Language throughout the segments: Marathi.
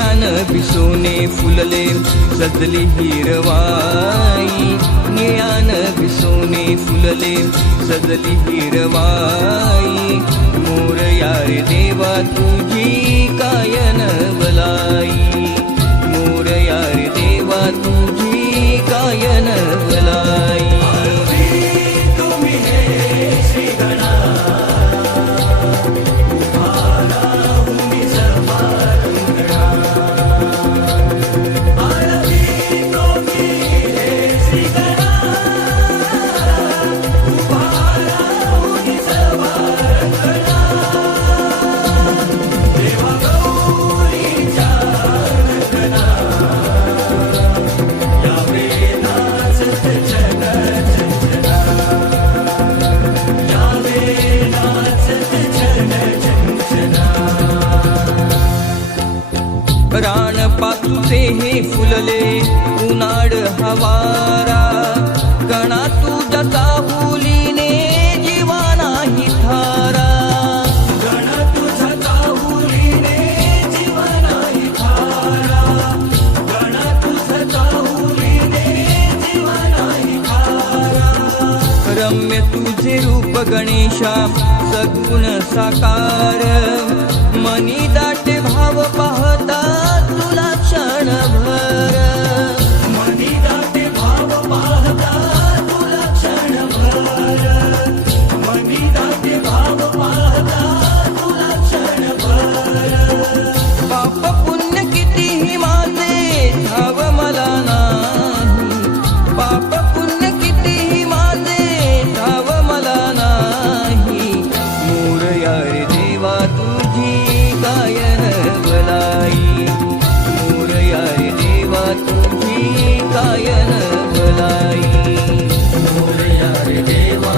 ज्ञान भिसोने फुलले सजली हिरवाई. ज्ञान भिसोने फुलले सजली हिरवाई. मोर यार देवा तुझी कायन बला रान पातुचे हे फुलले उन्हाड हवारा. कणा तुझ्या हुलीने जीवा नाही थारा. रम्य तुझे रूप गणेशा सगुण साकार. तुझी गायन भलाई. मोर यार देवा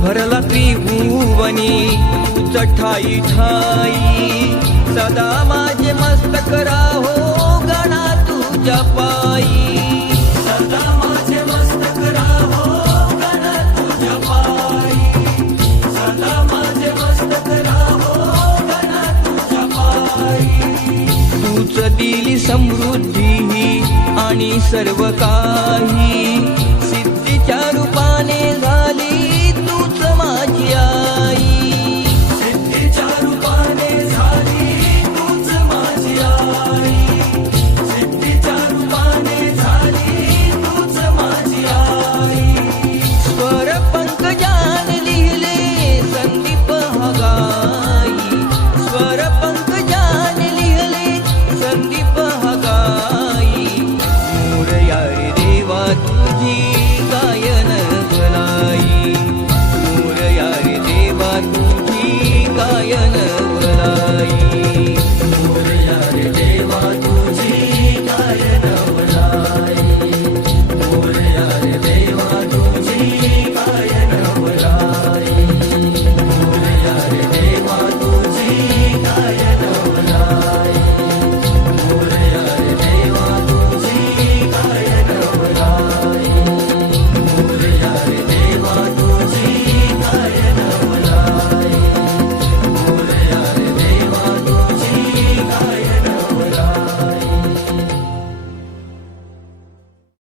भरला त्रिभुवनी चठाई ठाई सदा माझे मस्त राहो गणा तुझ्या पायी. सदा माझे गणा तुझ्या पायी. सदा माझे गणा तुझ्या पायी. तूच दिली समृद्धी आणि सर्व काही. yeah.